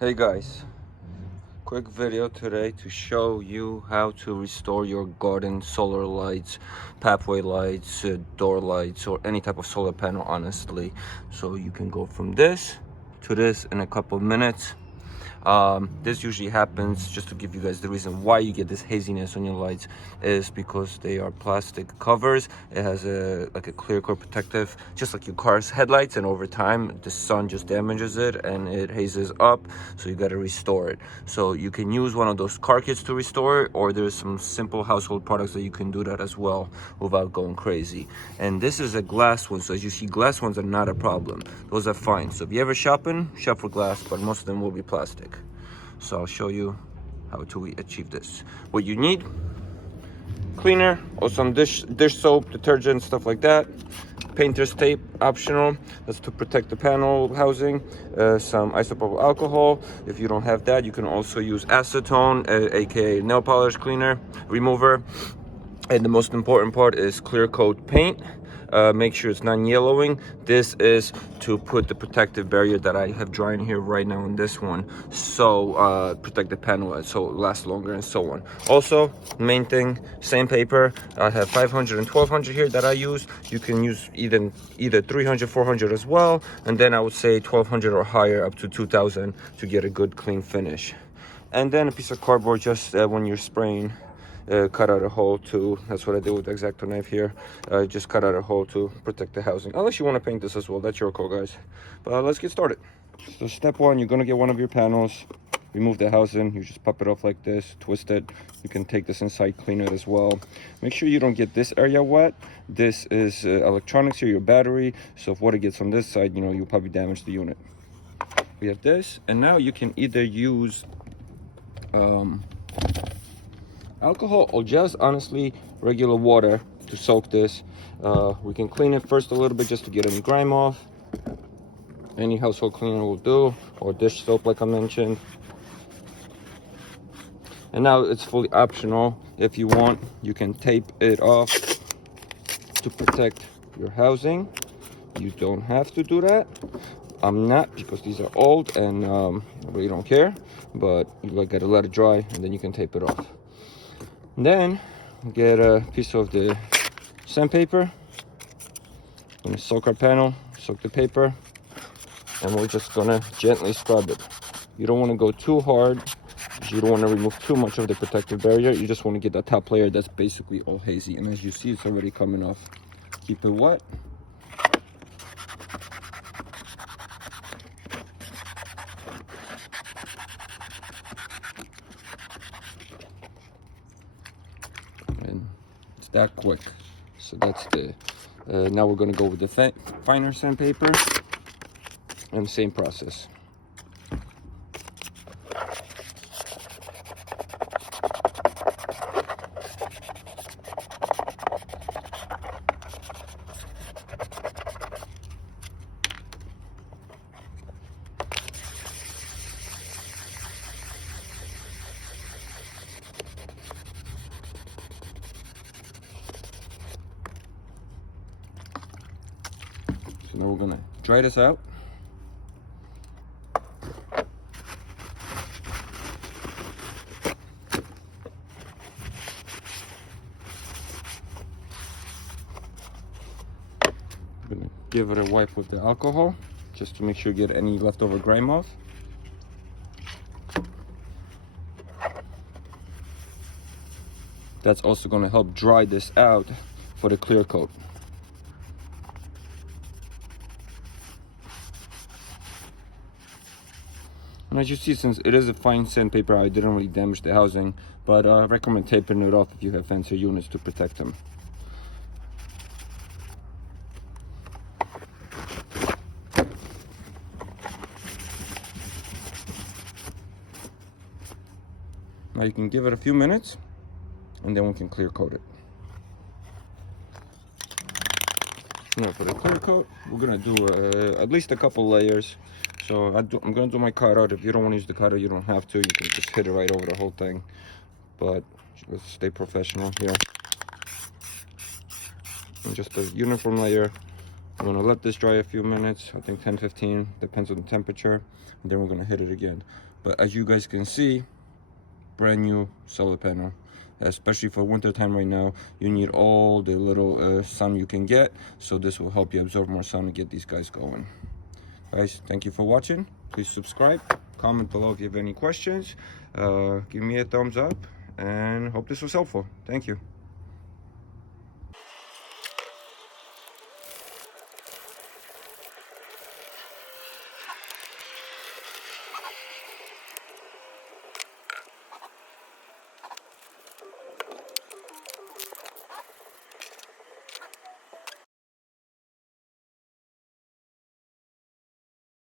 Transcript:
Hey guys, quick video today to show you how to restore your garden solar lights, pathway lights, door lights, or any type of solar panel, honestly. So you can go from this to this in a couple of minutes. This usually happens, just to give you guys the reason why you get this haziness on your lights, is because they are plastic covers. It has a clear coat protective, just like your car's headlights, and over time the sun just damages it and it hazes up, so you got to restore it. So you can use one of those car kits to restore it, or there's some simple household products that you can do that as well without going crazy. And this is a glass one, so as you see, glass ones are not a problem. Those are fine. So if you ever shopping, shop for glass, but most of them will be plastic. So I'll show you how to achieve this. What you need: cleaner or some dish soap, detergent, stuff like that. Painter's tape, optional. That's to protect the panel housing. Some isopropyl alcohol. If you don't have that, you can also use acetone, aka nail polish cleaner remover. And the most important part is clear coat paint. Make sure it's non-yellowing. This is to put the protective barrier that I have drying here right now on this one, so protect the panel so it lasts longer and so on. Also, main thing, sandpaper. I have 500 and 1200 here that I use. You can use either 300, 400 as well, and then I would say 1200 or higher up to 2000 to get a good clean finish. And then a piece of cardboard, just when you're spraying. Cut out a hole to, that's what I did with the X-Acto knife here. Just cut out a hole to protect the housing. Unless you want to paint this as well, that's your call, guys. But let's get started. So step one, you're gonna get one of your panels, remove the housing. You just pop it off like this, twist it. You can take this inside, clean it as well. Make sure you don't get this area wet. This is electronics here, your battery. So if water gets on this side, you know, you'll probably damage the unit. We have this, and now you can either use alcohol or just honestly regular water to soak this. We can clean it first a little bit just to get any grime off. Any household cleaner will do, or dish soap like I mentioned. And now it's fully optional. If you want, you can tape it off to protect your housing. You don't have to do that. I'm not, because these are old and I really don't care, but you gotta let it dry and then you can tape it off. Then get a piece of the sandpaper. I'm gonna soak our panel, soak the paper, and we're just gonna gently scrub it. You don't want to go too hard, you don't want to remove too much of the protective barrier. You just want to get that top layer that's basically all hazy, and as you see, it's already coming off. Keep it wet. And it's that quick. So that's the now we're going to go with the finer sandpaper, and the same process. So now we're going to dry this out. I'm gonna give it a wipe with the alcohol just to make sure you get any leftover grime off. That's also going to help dry this out for the clear coat. And as you see, since it is a fine sandpaper, I didn't really damage the housing, but I recommend taping it off if you have fancier units to protect them. Now you can give it a few minutes, and then we can clear coat it. Now for the clear coat, we're gonna do at least a couple layers. So I'm gonna do my cutout. If you don't want to use the cutout, you don't have to. You can just hit it right over the whole thing. But let's stay professional here. And just a uniform layer. I'm gonna let this dry a few minutes. I think 10-15, depends on the temperature. And then we're gonna hit it again. But as you guys can see, brand new solar panel. Especially for winter time right now, you need all the little sun you can get, so this will help you absorb more sun and get these guys going. Guys, thank you for watching. Please subscribe, comment below if you have any questions, give me a thumbs up, and hope this was helpful. Thank you.